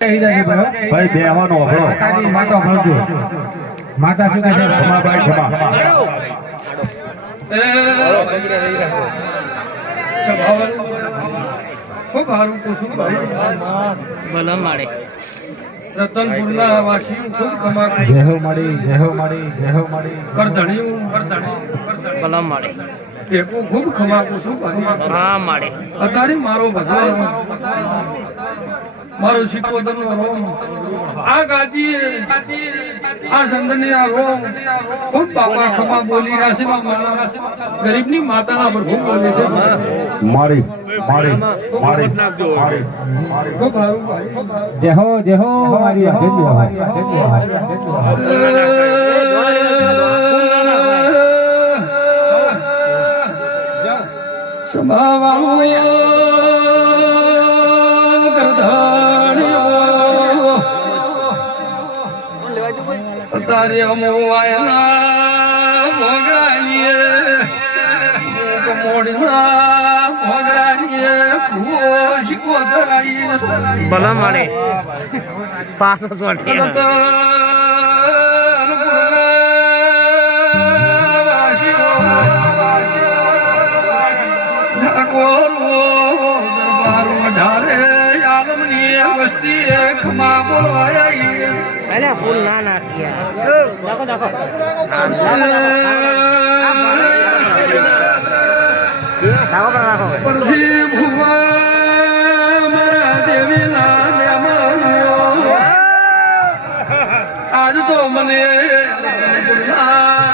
ભાઈ બેહવાનો હળો માતા ભણજો માતા શું કહે છે ખમા ભાઈ ખમા ખૂબ સારું કુસુમ ભાઈ બલમ માડે રતનપુરના વાસી ખૂબ કમાક જય હો માડી જય હો માડી જય હો માડી કરધણિયું બલમ માડે ટેકો ખૂબ ખમાકું છું ભાઈ હા માડે અત્યારે મારો ભગવાન મારો સિકોદરનો રોમ આ ગાદી આ સંદને આ રોમ ખૂબ બાપા ખમા બોલી રહ્યા છે ગરીબની માતાના પર ખૂબ બોલે છે મારી મારી મારી મારી ખૂબ સારું ભાઈ જય હો મારી તારે અમોવાયના ભોગરાનીએ મોડના ભોગરાનીએ ભૂષકો ધરાઈએ બલમ માડે પાછો સોટે ખમા બોલવાય અલે ફૂલ ના નાખ્યા દેખો દેખો રાખો પરથી ભુવા મારા દેવીના લેમનો આજ તો મને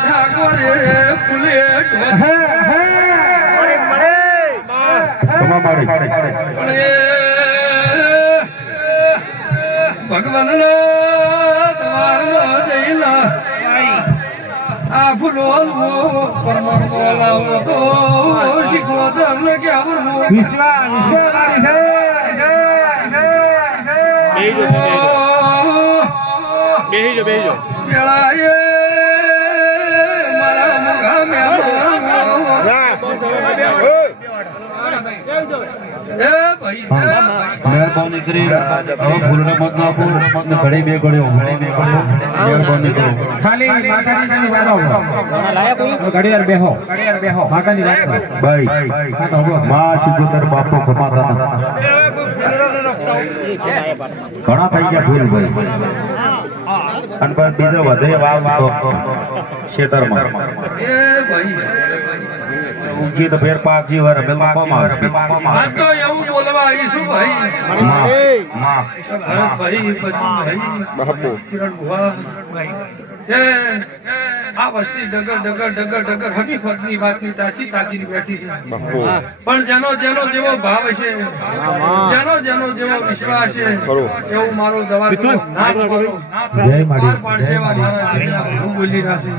ઠાકોરે ફૂલે ખમા મારી ભગવાન દ્વારમાં જઈલા આ ફૂલો પરમાણુ લાવો તો શીખવો તમને કે બેહીજો પેળાએ મારા મુખામે મહેરબાની કરી ફૂલને મત નાખો ઘડી બે ઘડ્યો મહેરબાની કરો ખાલી માતાજીની વાત આવડો ઘડિયાળ બેહો માતાની વાત કરો ભાઈ માં સિકોદર બાપો ખમાતા ઘણા થઈ ગયા ફૂલ ભાઈ અને બીજો વધે વાવ ખેતરમાં ઉગી તો ફેર પાક જીવર મેલમાં પામા આ તો એવું બોલવા આવીશું ભાઈ ભરતભાઈ બચુભાઈ બાપુ કિરણ ભુવા આ વસ્તી ડગર હકીકતની વાતની તાચી બેઠી છે પણ જેનો જેવો ભાવ છે જેનો જેવો વિશ્વાસ છે એવું મારો દવા નાથ બોલો જય માડી પાડશે હું બોલી રાશે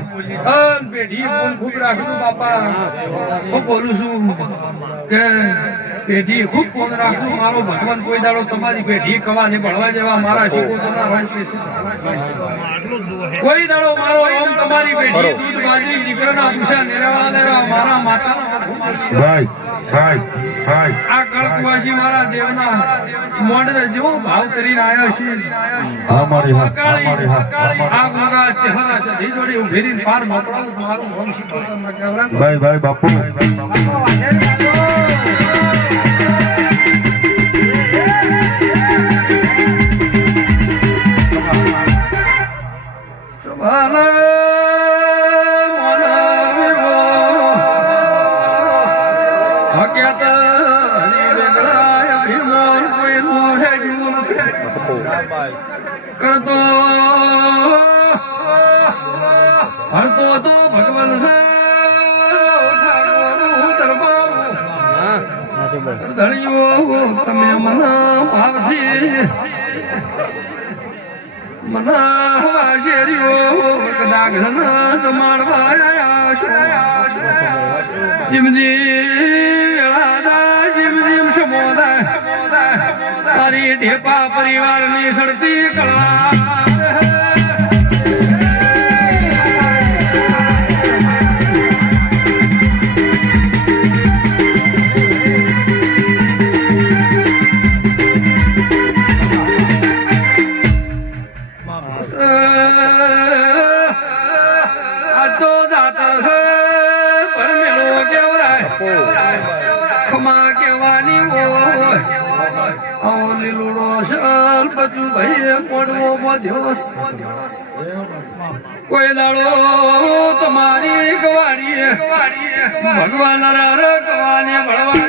અન પેઢી ફોન ખૂબ રાખ્યું બાપા હું બોલું છું કે પેઢી ખૂબ ફોન રાખ્યું મારો ભગવાન કોઈ દાડો તમારી પેઢી કવા ને ભણવા જેવા મારા શીખોતરના વાંચ કે કોઈ દાડો મારો આમ તમારી પેઢી દૂધ બાજરી દીકરાના ભૂસા નિરાવા લેવા મારા માતાના ભાઈ આ કળકુવાસી મારા દેવના મોંડવે જેવો ભાવ કરીને આવ્યો છે આ ગોગા ચહેરા છે ધી જોડી ઉભી રહીને પાર મોકળાવું મારું નામ શીખોતરના કહેવાય ભાઈ બાપુ કરતો હરતો તો ભગવાન તમે મના ભાવથી મના શેરીઓ કદાચ જીમ સમોદા તારી ઢેપા પરિવારની સડતી કળા બચું ભાઈ મોડવો બધ્યો કોઈ દાડો તમારી ગવાડી ભગવાન રકવાને ભળવા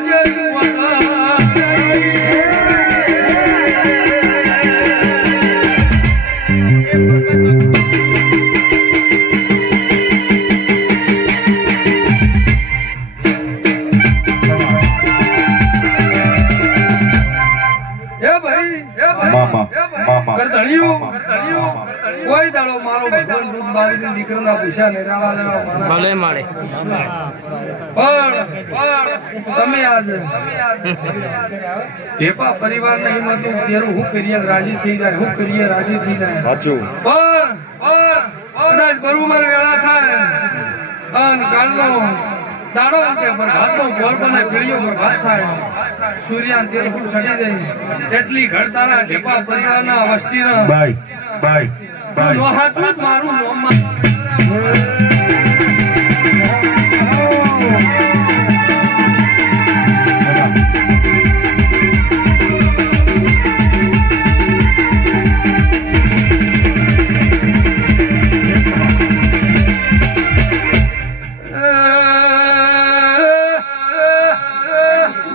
કોઈ દાડો મારો ભગવાન દૂધ બાળીને દીકરાના પૈસા નહીં રહેવા ભલે મળે પણ તમે આજ ઢેપા પરિવારના હિંમત તેરું હું કરીએ રાજી થઈ જાય હું કરીએ રાજી થઈ જાય સાચું પણ કદાચ બરોબર વેળા થાય અન કાલનો દાડો કે ભાતનો ગોળ બને પીળીઓ પર ભાત થાય સૂર્યાન તેલ ફૂટ ચડી જાય એટલી ઘડ તારા ઢેપા પરિવારના વસ્તીના બાય બાય નો હાચું મારું નોમ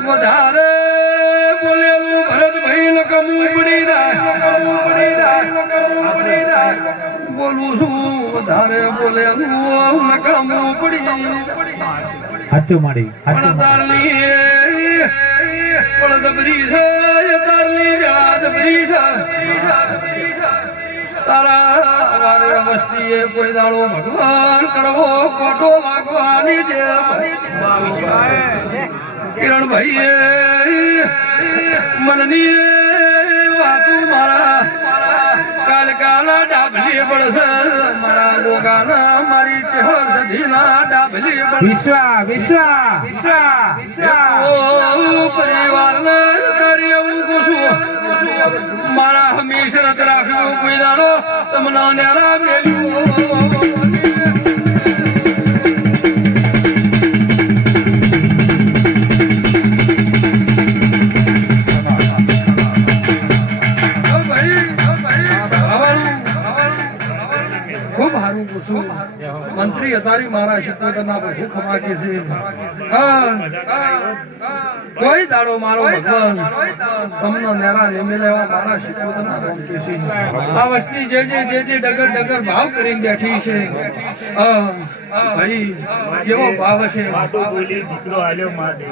વધારે બોલેલું ભરતભાઈ લકમું પડી જાય બોલું છું વધારે બોલેલું નકામું પડી હાચું માડી પણ તારલી પણ દબરી છે તારલી દબરી છે તારા વારે વસ્તીએ કોઈ દાડો ભગવાન કડવો ખોટો લાગવાની છે કિરણ ભાઈ મનની વાતું મારા કાલ કાલા ડાબલી પડશે મારા ગોગાના મારી ચહેર સધીના ડાબલી પડશે વિશ્વા પરિવારને કરી એવું કુશું મારા હંમેશ રત રાખજો કોઈ દાડો તમને નેરા મેલ્યું મંત્રી અતારી મારા શિકોતરના પર ભૂખ માગે છે કોઈ દાડો મારો ભગવાન તમને નેરા નેમે લેવા મારા શિકોતરના રોમ કે છે આ વસ્તી જે ડગર ડગર ભાવ કરીને બેઠી છે ભાઈ જેવો ભાવ છે દીકરો આલ્યો માટે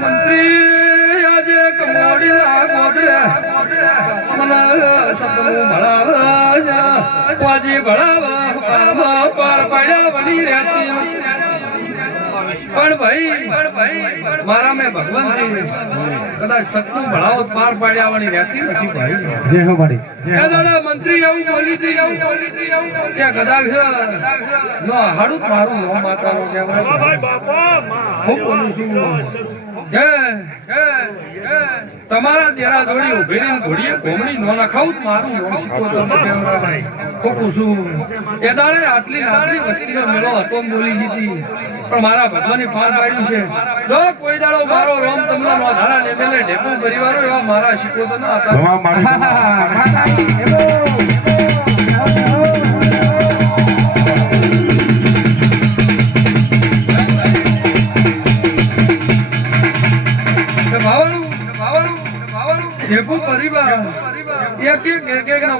મંત્રી આજે કમોડી લાગોદે મને સતનું ભળાવા પાજી ભળાવા પાર પડ્યા બની રહેતી પણ ભાઈ મારા મેં ભગવાન છે કદાચ સતનું ભળાવો પાર પાડ્યા વાળી રહેતી નથી ભાઈ જય હો માડી એ દાદા મંત્રી એવું બોલી હતી કે કદાચ નો હાડું મારું નો માતાનો કહેવાય હું બોલું છું તમારા દેરા જોડી ઉભી રહીને ઘોડીએ ઘોમડી નો નખાવું મારું નો શીખો તમને કહેવાય ખોટું છું એ દાડે આટલી નાટલી વસ્તીનો મેળો હતો બોલી જીતી પણ મારા ભગવાને પાર પાડ્યું છે જો કોઈ દાડો મારો રોમ તમને નો ધારા ને મેલે ઢેપો પરિવારો એવા મારા શીખો તો ના હતા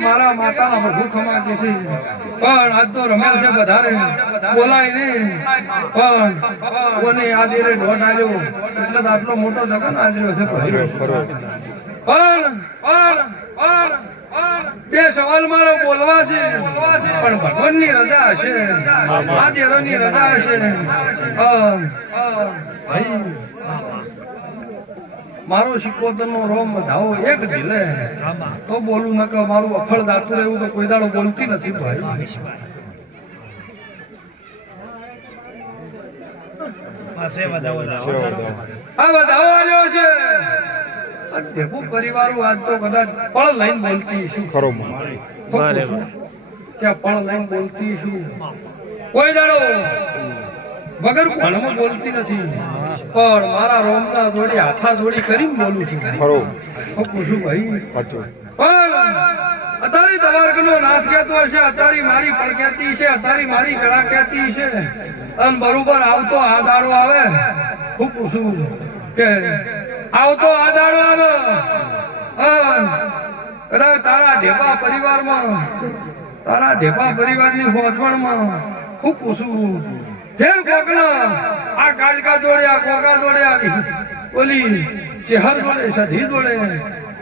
મારા માતાના ભૂખ માગે છે પણ આજ તો રમેલ છે વધારે બોલાય નહીં પણ કોને આદિરે ઢોઢ આવ્યો એટલે આટલો મોટો જગન આદર્યો છે પણ બે સવાલ મારો બોલવા છે પણ ભગવાનની રજા હશે આદિરોની રજા હશે ભાઈ મારો શિકોતરનો રોમ વધાવો એક ઢીલે તો બોલું ન કે મારું અફળ દાતું રહેવું તો કોઈ દાડો બોલતી નથી ભાઈ આ વધાવો આવ્યો છે ભેગું પરિવારો આજ તો કદાચ પળ લઈને બોલતી શું ખરો ત્યાં પળ લઈને બોલતી શું કોઈ દાડો વગર ભણમાં બોલતી નથી પણ મારા રોમના જોડી હાથા જોડી કરીને બોલું છું હું પૂછું ભાઈ પણ અતારી દવારકનો નાશ કહેતો હશે અતારી મારી પણ કહેતી છે અતારી મારી ગળા કહેતી છે અને બરોબર આવતો આ દાડો આવે હું પૂછું કે આવતો આ દાડો આવે કદાચ તારા ઢેપા પરિવારની હોજવણમાં હું પૂછું ફેર કોકના આ કાલકા જોડે આ કોકા જોડે આવી ઓલી ચેહર જોડે સધી જોડે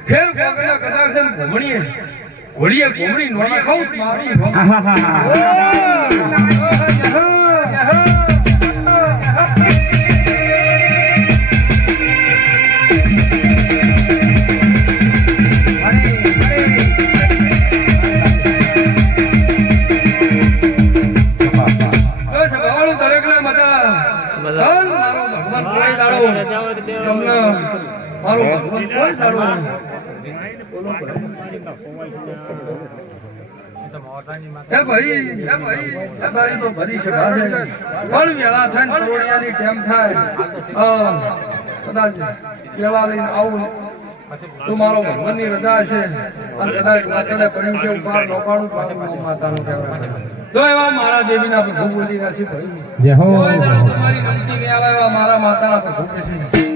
ફેર કોકના કદાચ ઘૂમણીએ ઘોડીએ નોડા ખાઉં મારી મારો ભગવાનની રજા છે અને કદાચ વાતડે પડ્યું છે ઉપર નોપાડું માતાનું કહેવાય તો એવા મારા દેવીના પ્રભુ બોલી રહ્યા છે ભાઈ જય હો તમારી મનથી ને આવા એવા મારા માતાના પ્રભુ છે